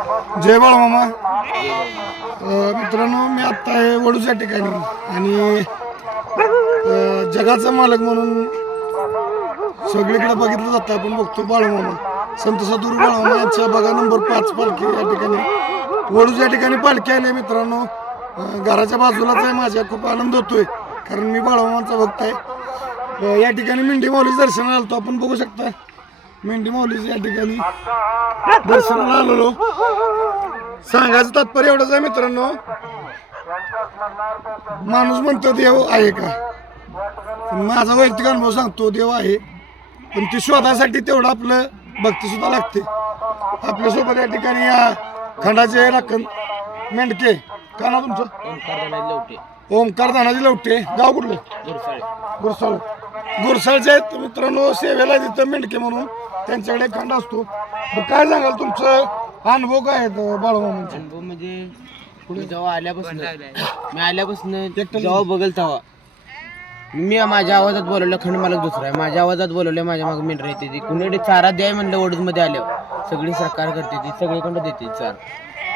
जय बाळमामा मित्रांनो मी आत्ता आहे वडूच्या ठिकाणी. आणि जगाचा मालक म्हणून सगळीकडे बघितलं जातं आपण बघतो बाळमामा संत सदुरू बाळमामा यांच्या बघा नंबर पाच पालखी या ठिकाणी. वडूच्या ठिकाणी पालखी आली मित्रांनो. घराच्या बाजूलाच आहे माझ्या खूप आनंद होतोय कारण मी बाळमामांचा भक्त आहे. या ठिकाणी मेंढी माऊली दर्शनाला आलतो आपण बघू शकता. मेंढी माऊलीच या ठिकाणी दर्शनाला आलेलो. सांगायचं तात्पर्य एवढंच आहे मित्रांनो. माणूस म्हणतो देव आहे का? माझा वैयक्तिक अनुभव सांगतो देव आहे. पण ती शोधासाठी तेवढं आपलं भक्ती सुद्धा लागते. आपल्यासोबत या ठिकाणी या खंडाचे राखण. मेंढके. का ना तुमचं? ओमकार दानाजी लवटे. गाव कुठलं? गुरसाळे गुरसाळ गुरसाळचे आहेत. मित्रांनो सेवेला तिथं मेंढके म्हणून त्यांच्याकडे खंड असतो. मग काय सांगाल तुमचं? अनुभव काय आहेत अनुभव म्हणजे मी जेव्हा आल्यापासून मी आल्यापासून जेव्हा बघल तेव्हा. मी माझ्या आवाजात बोलवलं खंड मला दुसरा आहे. माझ्या आवाजात बोलवलं माझ्या मागे मेंढर येते ती. कुणीकडे चारा द्याय म्हणलं वडूजमध्ये आल्यावर. सगळी सरकार करते ती सगळीकडे देते चार.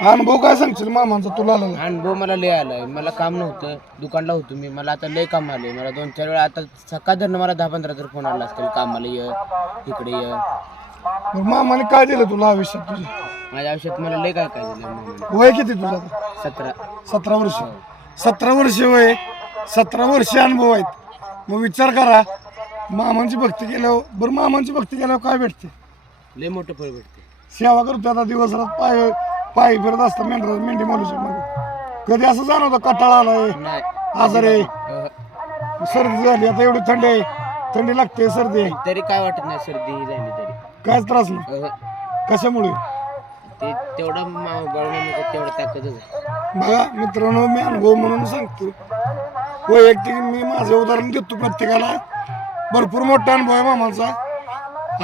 अनुभव काय सांगशील मामांचा? तुला आलेला अनुभव मला लय आलाय. मला काम नव्हतं. दुकानला होतो मी. मला आता लय काम आले मला दोन चार वेळा आता सकाळ धरणं मला दहा पंधरा तर फोन आला असतील. कामाला ये इकडे ये. मग मामाने काय दिलं तुला आयुष्यात तुझे माझ्या आयुष्यात मला लय काय काय दिलं मामाने. वय किती तुझं? आता? सतरा. सतरा वर्ष. सतरा वर्ष वय. सतरा वर्ष अनुभव आहेत. मग विचार करा. मामांची भक्ती केल्यावर बरं मामांची भक्ती केल्यावर काय भेटते? लय मोठं फळ भेटते. सेवा करतो आता दिवसरात. पाय पाय फिरत असतं मेंढरा मेंढी मालूच्या मागे. कधी असं जाणवतं कटाळा आलाय आजार आहे. सर्दी झाली आता एवढी थंडी आहे. थंडी लागते सर्दी आहे. तरी काय वाटत नाही सर्दी ही झाली तरी. कायच त्रास नाही. कशामुळे? ते तेवढा बळवण्यामध्ये तेवढं ताकदच आहे. बघा मित्रांनो मी अनुभव म्हणून सांगतो. वैयक्तिक मी माझं उदाहरण देतो प्रत्येकाला. भरपूर मोठा अनुभव आहे मामाचा.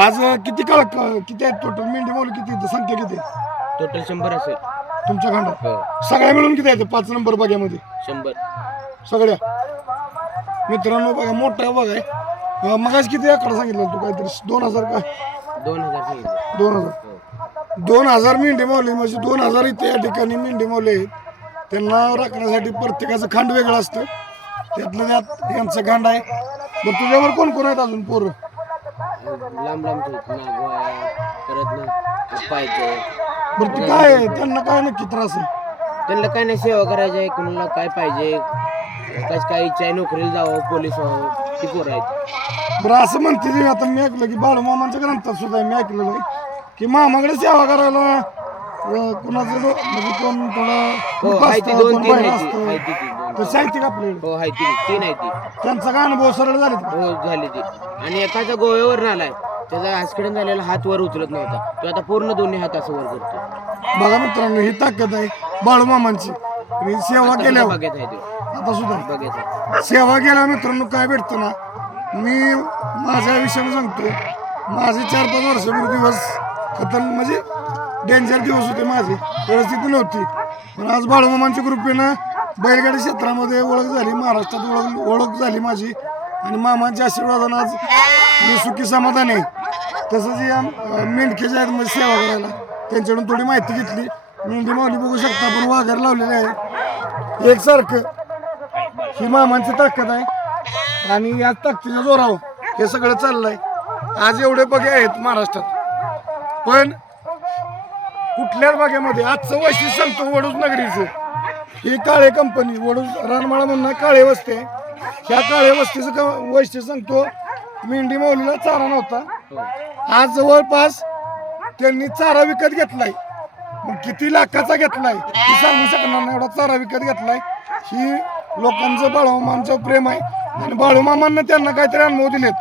आज किती काळ किती आहेत टोटल मेंढी बोल किती? संख्या किती आहे टोटल शंभर असेल. तुमच्या खंडात हो. सगळ्या मिळून किती आहेत पाच नंबर बघ्यामध्ये शंभर. सगळ्या? मित्रांनो बघा मोठा बघा. आहे मग किती आकडा सांगितलं तू काहीतरी? दोन हजार काय दोन हजार सांगितले. दोन हजार. हो. दोन हजार मेंढी मावले म्हणजे दोन हजार इथे या ठिकाणी मेंढी मावले आहेत. त्यांना राखण्यासाठी प्रत्येकाचं खांड वेगळं असतं. त्यातलं त्यात यांचं खांड आहे. मग तुझ्यावर कोण कोण आहेत अजून पोरं? लांब लांब नागवा परत ना बरं ते काय आहे? त्यांना काय नक्की त्रास आहे? त्यांना काय नाही सेवा करायची आहे कुणाला काय पाहिजे? कशी काय इच्छा आहे नोकरीला जावं पोलीस व्हावं ती पोरं आहेत. बरं असं म्हणते ते आता मी ऐकलं की बाळूमामांच्या ग्रंथात सुद्धा मी ऐकलेलं आहे की मामाकडे सेवा करायला अं, कुणाचं लो- म्हणजे कोण हो थोडं आहे ती दोन कोण तीन बाहेर आहे ती असतं आहे ती दोन आहे ती हो आहे ती तीन आहे ती. त्यांचा काय अनुभव सरळ झाले हो झाली ती. आणि एखादा गोव्यावर आलाय. त्याचा आजकडे झालेला हात वर उचलत नव्हता. तो आता पूर्ण दोन्ही हात असं वर करतो बघा मित्रांनो ही ताकद आहे बाळूमामांची. आणि सेवा केल्यावर. बघत आहे ते. आता सुद्धा. बघत आहे. सेवा केल्या मित्रांनो काय भेटतं ना मी माझ्या विषयाने सांगतो माझे चार पाच वर्षापूर्वी दिवस खतन म्हणजे डेंजर दिवस होते माझे. परिस्थिती नव्हती. पण आज बाळूमामांच्या कृपेनं बैलगाडी क्षेत्रामध्ये ओळख झाली महाराष्ट्रात ओळख ओळख झाली माझी. आणि मामांच्या आशीर्वादानं आज मी सुखी समाधान आहे. तसंच या मेंढक्याच्या आहेत म्हणजे सेवा करायला. त्यांच्याकडून थोडी माहिती घेतली. मेंढी माऊली बघू शकता आपण वाघर लावलेले आहे. एकसारखं. ही मामांची ताकद आहे. आणि या ताकदीच्या जोरावर हे सगळं चाललंय. आज एवढे बगे आहेत महाराष्ट्रात. पण कुठल्याच बागेमध्ये आजचं वैशिष्ट्य सांगतो वडूज नगरीचं. ही काळे कंपनी वडूज रानमाळा म्हणणं काळे वस्ते ह्या काळे वस्तीचं क- वैशिष्ट्य सांगतो मेंढी माऊलीला चारा नव्हता. आज जवळपास त्यांनी चारा विकत घेतलाय. मग किती लाखाचा घेतलाय? हे सांगू शकणार नाही एवढा चारा विकत घेतलाय. ही लोकांचं बाळूमामांचं प्रेम आहे. आणि बाळूमामांना त्यांना काहीतरी अनुभव दिलेत.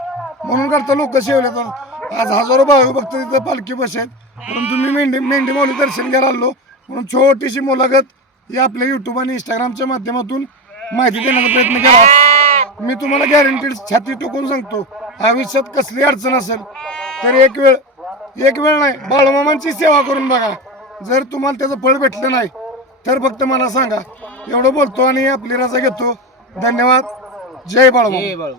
म्हणून करता लोक शेवले आज हजारो बाळू भक्त तिथं पालखी बसेल परंतु मी मेंढी मेंढी माऊली दर्शन घ्यायला आलो. म्हणून छोटीशी मुलाखत ही आपल्या युट्यूब आणि इंस्टाग्रामच्या माध्यमातून माहिती देण्याचा प्रयत्न केला. मी तुम्हाला गॅरंटीड छाती टोकून सांगतो. आयुष्यात कसली अडचण असेल तर एक वेळ एक वेळ नाही बाळमामांची सेवा करून बघा. जर तुम्हाला त्याचं फळ भेटलं नाही तर फक्त मला सांगा. एवढं बोलतो आणि आपली रजा घेतो. धन्यवाद. जय बाळमा बाळू